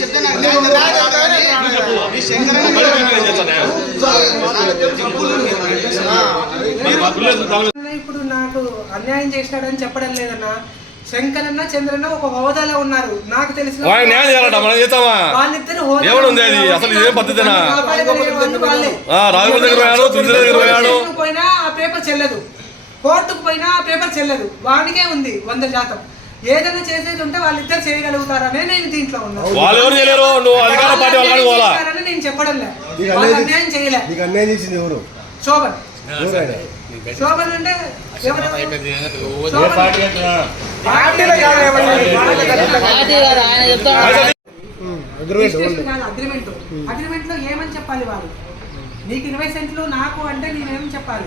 చెప్తే నాకు ఇప్పుడు నాకు అన్యాయం చేసినాడని చెప్పడం లేదన్నా. శంకరన్న చంద్రన్న ఒక హోదాలో ఉన్నారు. నాకు తెలిసిన వాళ్ళిద్దరు ఎవడుంది అది? అసలు ఇదేం పద్ధతేనా? ఆ, రాఘవేంద్ర దగ్గర పోయాడు తులసి దగ్గర పోయాడు. కోర్టుకు పోయినా ఆ పేపర్ చెల్లదు. కోర్టుకు పోయినా ఆ పేపర్ చెల్లదు. వానికే ఉంది వంద శాతం. ఏదైనా చేసేది ఉంటే వాళ్ళిద్దరు చేయగలుగుతారనే నేను దీంట్లో ఉన్నా వాళ్ళు ఎవరు చేయలేరు? నువ్వు అధికార పార్టీ వాళ్ళ కాడికి పోవాలా? చేశారని నేను చెప్పడం లే నీకు వాళ్ళు అన్యాయం అన్యాయం చేయలే నీకు అన్యాయం చేసింది ఎవరు? శోభన్? శోభన్ అంటే అగ్రిమెంట్ అగ్రిమెంట్లో ఏమని చెప్పాలి వాళ్ళు నీకు ఇరవై సెంట్లు నాకు అంటే నేనేం చెప్పాలి?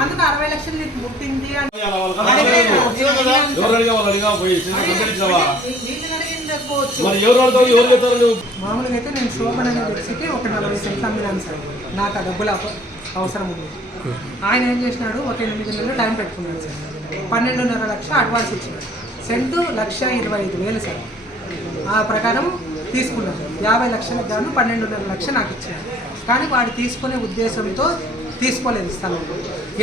అందుకు అరవై లక్షలు నీకు ముట్టింది మామూలుగా అయితే నేను శోభన్ అనే వ్యక్తికి ఒక నలభై సెంట్లు అమ్మినాను సార్. నాకు ఆ డబ్బులు అవ- అవసరం ఉంది. ఆయన ఏం చేసినాడు? ఒక ఎనిమిది నెలలు టైం పెట్టుకున్నాడు సార్. పన్నెండున్నర లక్ష అడ్వాన్స్ ఇచ్చినాడు. సెంటు లక్ష ఇరవై ఐదు వేలు సార్. ఆ ప్రకారం తీసుకున్నాడు. యాభై లక్షలకు గాను పన్నెండున్నర లక్ష నాకు ఇచ్చాడు కానీ వాడు తీసుకునే ఉద్దేశంతో తీసుకోలేదు స్థలం.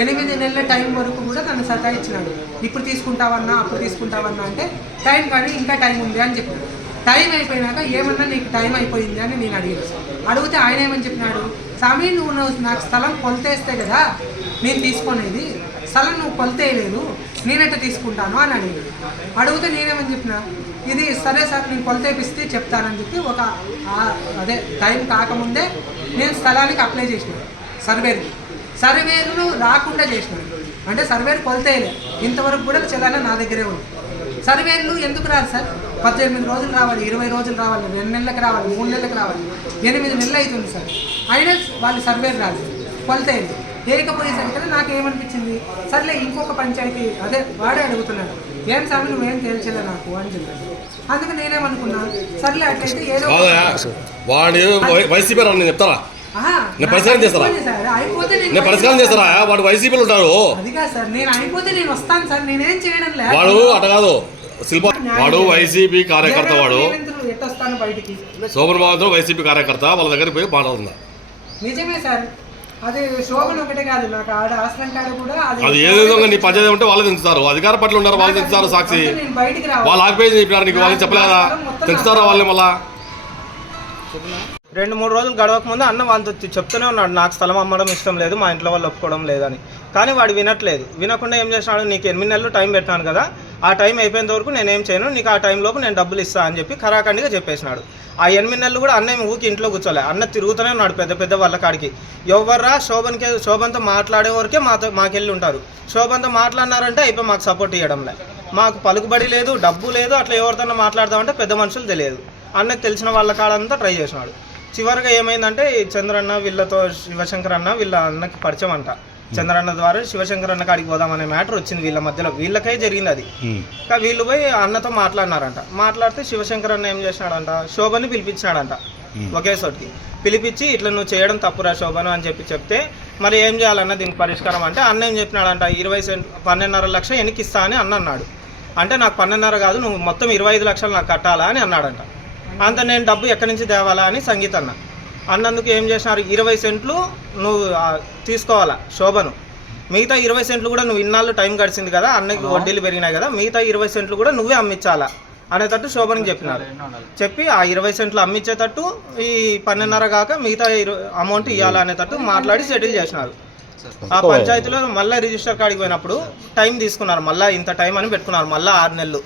ఎనిమిది నెలల టైం వరకు కూడా నన్ను సతాయించినాడు. ఇప్పుడు తీసుకుంటావన్నా అప్పుడు తీసుకుంటావన్నా అంటే టైం కానీ ఇంకా టైం ఉంది అని చెప్పాడు టైం అయిపోయినాక ఏమన్నా నీకు టైం అయిపోయింది అని నేను అడిగాను అడిగితే ఆయన ఏమని చెప్పినాడు? స్వామి నువ్వు నువ్వు నాకు స్థలం కొలతేస్తే కదా నేను తీసుకునేది. స్థలం నువ్వు కొలతేయలేదు నేనెట్ట తీసుకుంటాను అని అడిగాడు అడిగితే నేనేమని చెప్పిన ఇది సరే సార్ నేను కొలతేపిస్తే చెప్తానని చెప్పి ఒక అదే టైం కాకముందే నేను స్థలానికి అప్లై చేసిన సర్వేరు సర్వేను రాకుండా చేసినాను అంటే సర్వేరు కొలతేయలే. ఇంతవరకు కూడా చలానా నా దగ్గరే ఉంది. సర్వేర్లు ఎందుకు రాదు సార్? పద్దెనిమిది రోజులు రావాలి ఇరవై రోజులు రావాలి రెండు నెలలకు రావాలి మూడు నెలలకు రావాలి. ఎనిమిది నెలలు అవుతుంది సార్. అయినా వాళ్ళు సర్వేలు రాలేదు కొలతేయండి లేకపోయేసరికి నాకు ఏమనిపించింది సర్లే ఇంకొక పంచాయతీ అదే వాడే అడుగుతున్నాడు. ఏం స్వామి నువ్వేం తేల్చలే నాకు అని చెప్పాడు అందుకు నేనేమనుకున్నా సర్లే అట్లయితే ఏదో వాడు వైసీపీ నేను చెప్తారా? ఆహా, నేను పరిష్కారం చేస్తారా? అయిపోయింది సార్. అయిపోతే నేను నేను పరిష్కారం చేస్తారా? వాడు వైసీపీలు ఉంటారు అది కాదు సార్ నేను అయిపోతే నేను వస్తాను సార్. నేనేం చేయడం లేదు. వాడు అట కాదు. శిల్ప వాడు వైసీపీ కార్యకర్త వాడు. శోభన్ బాబు వైసీపీ కార్యకర్త వాళ్ళ దగ్గరికి పోయి మాట్లాడుతుందా నిజమే సార్. అది శోభన్ ఒకటే కాదు నాకు ఆడ ఆశ్రమం కాడ కూడా అది ఏ విధంగా నీ పంచాయతీ ఉంటే వాళ్ళు తెంచుతారు అధికార పట్ల ఉన్నారు వాళ్ళు తెంచుతారు సాక్షి. వాళ్ళు ఆగిపోయి చెప్పినారు నీకు వాళ్ళు చెప్పలేదా? తెంచుతారా వాళ్ళని మళ్ళా? రెండు మూడు రోజులు గడవక ముందు అన్న వాళ్ళతో చెప్తూనే ఉన్నాడు నాకు స్థలం అమ్మడం ఇష్టం లేదు మా ఇంట్లో వాళ్ళు ఒప్పుకోవడం లేదని. కానీ వాడు వినట్లేదు. వినకుండా ఏం చేసినాడు? నీకు ఎనిమిది నెలలు టైం పెట్టినాను కదా ఆ టైం అయిపోయేంత వరకు నేనేం చేయను నీకు ఆ టైంలోపు నేను డబ్బులు ఇస్తా అని చెప్పి ఖరాఖండిగా చెప్పేసినాడు. ఆ ఎనిమిది నెలలు కూడా అన్నయ్య ఊకి ఇంట్లో కూర్చోలే. అన్న తిరుగుతూనే ఉన్నాడు పెద్ద పెద్ద వాళ్ళ కాడికి. ఎవర్రా శోభన్కే శోభన్తో మాట్లాడే వరకే మాతో మాకెళ్ళి ఉంటారు. శోభన్తో మాట్లాడినారంటే అయిపోయి మాకు సపోర్ట్ ఇవ్వడంలే మాకు పలుకుబడి లేదు డబ్బు లేదు అట్లా ఎవరితో మాట్లాడదామంటే పెద్ద మనుషులు తెలియదు. అన్నకు తెలిసిన వాళ్ళ కాడంతా ట్రై చేసినాడు. చివరిగా ఏమైందంటే చంద్రన్న వీళ్ళతో శివశంకర్ అన్న వీళ్ళ అన్నకి పరిచయం అంట. చంద్రన్న ద్వారా శివశంకర్ అన్న కాడికి పోదామనే మ్యాటర్ వచ్చింది వీళ్ళ మధ్యలో. వీళ్ళకే జరిగింది అది. ఇంకా వీళ్ళు పోయి అన్నతో మాట్లాడినారంట. మాట్లాడితే శివశంకర్ అన్న ఏం చేసినాడంట? శోభని పిలిపించినాడంట. ఒకే చోటికి పిలిపించి ఇట్లా నువ్వు చేయడం తప్పురా శోభను అని చెప్పి చెప్తే మరి ఏం చేయాలన్న దీనికి పరిష్కారం అంటే అన్న ఏం చెప్పినాడంట? ఇరవై సెంట్ పన్నెండున్నర లక్ష వెనక్కి ఇస్తా అని అన్న అన్నాడు. అంటే నాకు పన్నెండున్నర కాదు నువ్వు మొత్తం ఇరవై ఐదు లక్షలు నాకు కట్టాలా అని అన్నాడంట. అంత నేను డబ్బు ఎక్కడి నుంచి తేవాలా అని సంగీత అన్న అన్నందుకు ఏం చేసినారు? ఇరవై సెంట్లు నువ్వు తీసుకోవాలా శోభను. మిగతా ఇరవై సెంట్లు కూడా నువ్వు ఇన్నాళ్ళు టైం గడిచింది కదా అన్నకి వడ్డీలు పెరిగినాయి కదా మిగతా ఇరవై సెంట్లు కూడా నువ్వే అమ్మించాలా అనేటట్టు శోభన్కి చెప్పినారు. చెప్పి ఆ ఇరవై సెంట్లు అమ్మించేటట్టు ఈ పన్నెండున్నర కాక మిగతా అమౌంట్ ఇవ్వాలా అనేటట్టు మాట్లాడి సెటిల్ చేసినారు. ఆ పంచాయతీలో మళ్ళీ రిజిస్టర్ కాడికి పోయినప్పుడు టైం తీసుకున్నారు మళ్ళీ ఇంత టైం అని పెట్టుకున్నారు మళ్ళీ ఆరు నెలలు.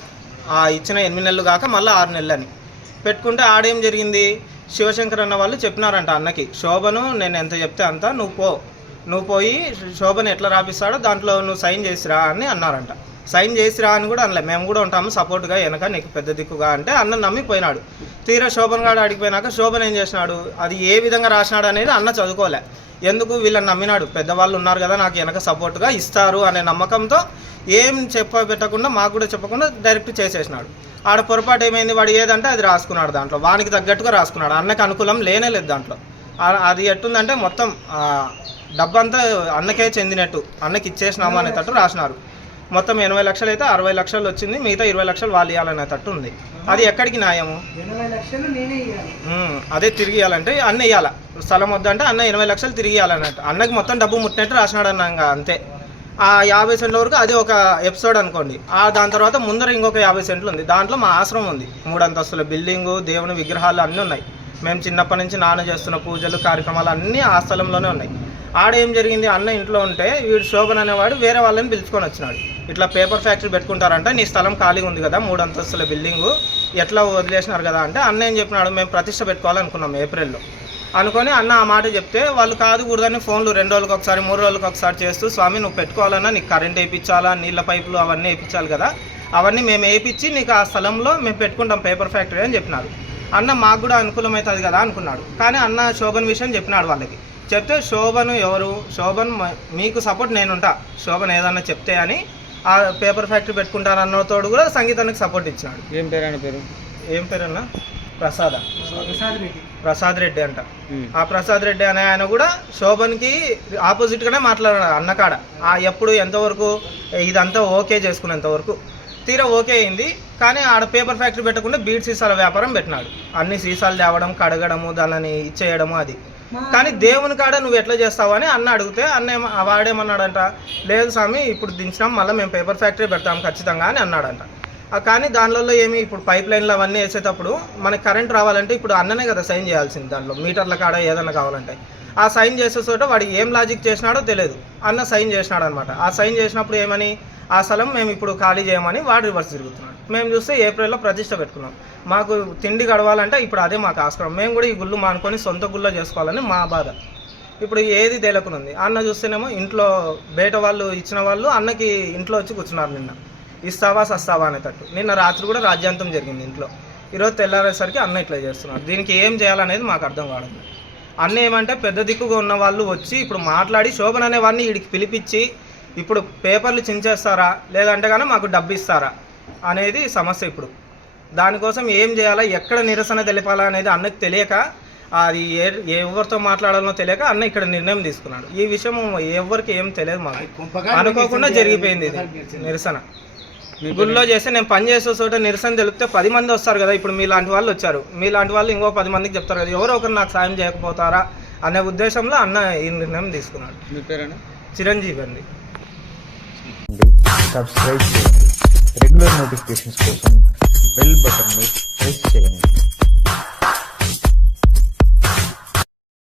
ఆ ఇచ్చిన ఎనిమిది నెలలు కాక మళ్ళీ ఆరు నెలలు అని. పెట్టుకుంటే ఆడేం జరిగింది? శివశంకర్ అన్న వాళ్ళు చెప్పినారంట అన్నకి శోభను నేను ఎంత చెప్తే అంత నువ్వు పో. నువ్వు పోయి శోభను ఎట్లా రాపిస్తాడో దాంట్లో నువ్వు సైన్ చేసిరా అని అన్నారంట. సైన్ చేసిరా అని కూడా అనలే. మేము కూడా ఉంటాము సపోర్ట్గా వెనక నీకు పెద్ద దిక్కుగా అంటే అన్న నమ్మిపోయినాడు. తీరా శోభన్ గారు అడిగిపోయినాక శోభన్ ఏం చేసినాడు? అది ఏ విధంగా రాసినాడు అనేది అన్న చదువుకోలే. ఎందుకు వీళ్ళని నమ్మినాడు? పెద్దవాళ్ళు ఉన్నారు కదా నాకు వెనక సపోర్ట్గా ఇస్తారు అనే నమ్మకంతో ఏం చెప్పబెట్టకుండా మాకు కూడా చెప్పకుండా డైరెక్ట్ చేసేసినాడు. ఆడ పొరపాటు ఏమైంది? వాడు ఏదంటే అది రాసుకున్నాడు దాంట్లో. వానికి తగ్గట్టుగా రాసుకున్నాడు. అన్నకి అనుకూలం లేనే లేదు దాంట్లో. అది ఎట్టుందంటే మొత్తం డబ్బంతా అన్నకే చెందినట్టు. అన్నకి ఇచ్చేసినాము అనేటట్టు రాసినారు. మొత్తం ఎనభై లక్షలు అయితే అరవై లక్షలు వచ్చింది మిగతా ఇరవై లక్షలు వాళ్ళు ఇవ్వాలనేటట్టు ఉంది. అది ఎక్కడికి న్యాయము? అదే తిరిగి ఇవ్వాలంటే అన్న ఇవ్వాల స్థలం వద్దంటే అన్న ఎనభై లక్షలు తిరిగి ఇవ్వాలన్నట్టు. అన్నకి మొత్తం డబ్బు ముట్టినట్టు రాసినాడు అన్న ఇంకా అంతే. ఆ యాభై సెంట్ల వరకు అది ఒక ఎపిసోడ్ అనుకోండి. ఆ దాని తర్వాత ముందర ఇంకొక యాభై సెంట్లు ఉంది. దాంట్లో మా ఆశ్రమం ఉంది. మూడు అంతస్తుల బిల్డింగు దేవుని విగ్రహాలు అన్నీ ఉన్నాయి. మేము చిన్నప్పటి నుంచి నాన్న చేస్తున్న పూజలు కార్యక్రమాలు అన్నీ ఆ స్థలంలోనే ఉన్నాయి. ఆడ ఏం జరిగింది? అన్న ఇంట్లో ఉంటే వీడు శోభన్ అనేవాడు వేరే వాళ్ళని పిలుచుకొని వచ్చినాడు. ఇట్లా పేపర్ ఫ్యాక్టరీ పెట్టుకుంటారంట నీ స్థలం ఖాళీగా ఉంది కదా మూడు అంతస్తుల బిల్డింగు ఎట్లా వదిలేసినారు కదా అంటే అన్న ఏం చెప్పినాడు? మేము ప్రతిష్ట పెట్టుకోవాలనుకున్నాం ఏప్రిల్లో. అనుకొని అన్న ఆ మాట చెప్తే వాళ్ళు కాదు కూడదని ఫోన్లు రెండు రోజులకు ఒకసారి మూడు రోజులకు ఒకసారి చేస్తూ స్వామి నువ్వు పెట్టుకోవాలన్నా నీకు కరెంట్ వేయించాలా? నీళ్ళ పైపులు అవన్నీ వేయించాలి కదా? అవన్నీ మేము వేయించి నీకు ఆ స్థలంలో మేము పెట్టుకుంటాం పేపర్ ఫ్యాక్టరీ అని చెప్పినారు. అన్న మాకు కూడా అనుకూలమవుతుంది కదా అనుకున్నాడు. కానీ అన్న శోభన్ విషయం చెప్పినాడు వాళ్ళకి. చెప్తే శోభను ఎవరు? శోభన్ మ- మీకు సపోర్ట్ నేనుంటా. శోభన్ ఏదన్నా చెప్తే అని ఆ పేపర్ ఫ్యాక్టరీ పెట్టుకుంటానన్నతోడు కూడా సంగీతానికి సపోర్ట్ ఇచ్చినాడు ఏం పేరు ఆయన పేరు? ఏం పేరన్నా? ప్రసాద. ప్రసాద్ రెడ్డి. ప్రసాద్ రెడ్డి అంట. ఆ ప్రసాద్ రెడ్డి అనే ఆయన కూడా శోభన్కి ఆపోజిట్ గానే మాట్లాడాడు అన్నకాడ. ఆ ఎప్పుడు ఎంతవరకు ఇదంతా ఓకే చేసుకునేంత వరకు తీరా ఓకే అయింది. కానీ ఆడ పేపర్ ఫ్యాక్టరీ పెట్టకుండా బీట్ సీసాల వ్యాపారం పెట్టినాడు. అన్ని సీసాలు తేవడం కడగడము దానిని ఇచ్చేయడము అది. కానీ దేవుని కాడ నువ్వు ఎట్లా చేస్తావు అని అన్న అడిగితే అన్న వాడేమన్నాడంట లేదు స్వామి ఇప్పుడు దించినాం మళ్ళీ మేము పేపర్ ఫ్యాక్టరీ పెడతాం ఖచ్చితంగా అని అన్నాడంట. కానీ దానిలో ఏమి ఇప్పుడు పైప్ లైన్లు అవన్నీ వేసేటప్పుడు మనకి కరెంట్ రావాలంటే ఇప్పుడు అన్ననే కదా సైన్ చేయాల్సింది దాంట్లో మీటర్ల కాడ ఏదైనా కావాలంటే. ఆ సైన్ చేసే చోట వాడు ఏం లాజిక్ చేసినాడో తెలియదు. అన్న సైన్ చేసినాడు అనమాట ఆ సైన్ చేసినప్పుడు ఏమని? ఆ స్థలం మేము ఇప్పుడు ఖాళీ చేయమని వాడు రివర్స్ తిరుగుతున్నాడు. మేము చూస్తే ఏప్రిల్లో ప్రతిష్ట పెట్టుకున్నాం. మాకు తిండి గడవాలంటే ఇప్పుడు అదే మాకు ఆస్కారం. మేము కూడా ఈ గుళ్ళు మానుకొని సొంత గుళ్ళో చేసుకోవాలని మా బాధ. ఇప్పుడు ఏది తేలకునుంది? అన్న చూస్తేనేమో ఇంట్లో బయట వాళ్ళు ఇచ్చిన వాళ్ళు అన్నకి ఇంట్లో వచ్చి కూర్చున్నారు నిన్న. ఇస్తావా సస్తావా అనేటట్టు. నిన్న రాత్రి కూడా రాజ్యాంతం జరిగింది ఇంట్లో. ఈరోజు తెల్లారేసరికి అన్న ఇట్లా చేస్తున్నారు దీనికి ఏం చేయాలనేది మాకు అర్థం కావడం అన్న ఏమంటే పెద్ద దిక్కుగా ఉన్న వాళ్ళు వచ్చి ఇప్పుడు మాట్లాడి శోభన్ అనే వాడిని వీడికి పిలిపించి ఇప్పుడు పేపర్లు చించేస్తారా? లేదంటే కానీ మాకు డబ్బు ఇస్తారా అనేది సమస్య ఇప్పుడు. దానికోసం ఏం చేయాలా? ఎక్కడ నిరసన తెలిపాలా అనేది అన్నకి తెలియక అది ఏ ఎవరితో మాట్లాడాలో తెలియక అన్న ఇక్కడ నిర్ణయం తీసుకున్నాడు. ఈ విషయం ఎవరికి ఏం తెలియదు మాకు. అనుకోకుండా జరిగిపోయింది ఇది నిరసన. గుళ్ళో చేస్తే నేను పని చేసే చోట నిరసన తెలిపితే పది మంది వస్తారు కదా ఇప్పుడు మీలాంటి వాళ్ళు వచ్చారు. మీలాంటి వాళ్ళు ఇంకో పది మందికి చెప్తారు కదా ఎవరో ఒకరు నాకు సాయం చేయకపోతారా అనే ఉద్దేశంలో అన్న ఈ నిర్ణయం తీసుకున్నాడు. మీ పేరేనా? చిరంజీవి అండి. సబ్స్క్రైబ్ చేయండి. రెగ్యులర్ నోటిఫికేషన్స్ కోసం బెల్ బటన్ని ప్రెస్ చేయండి.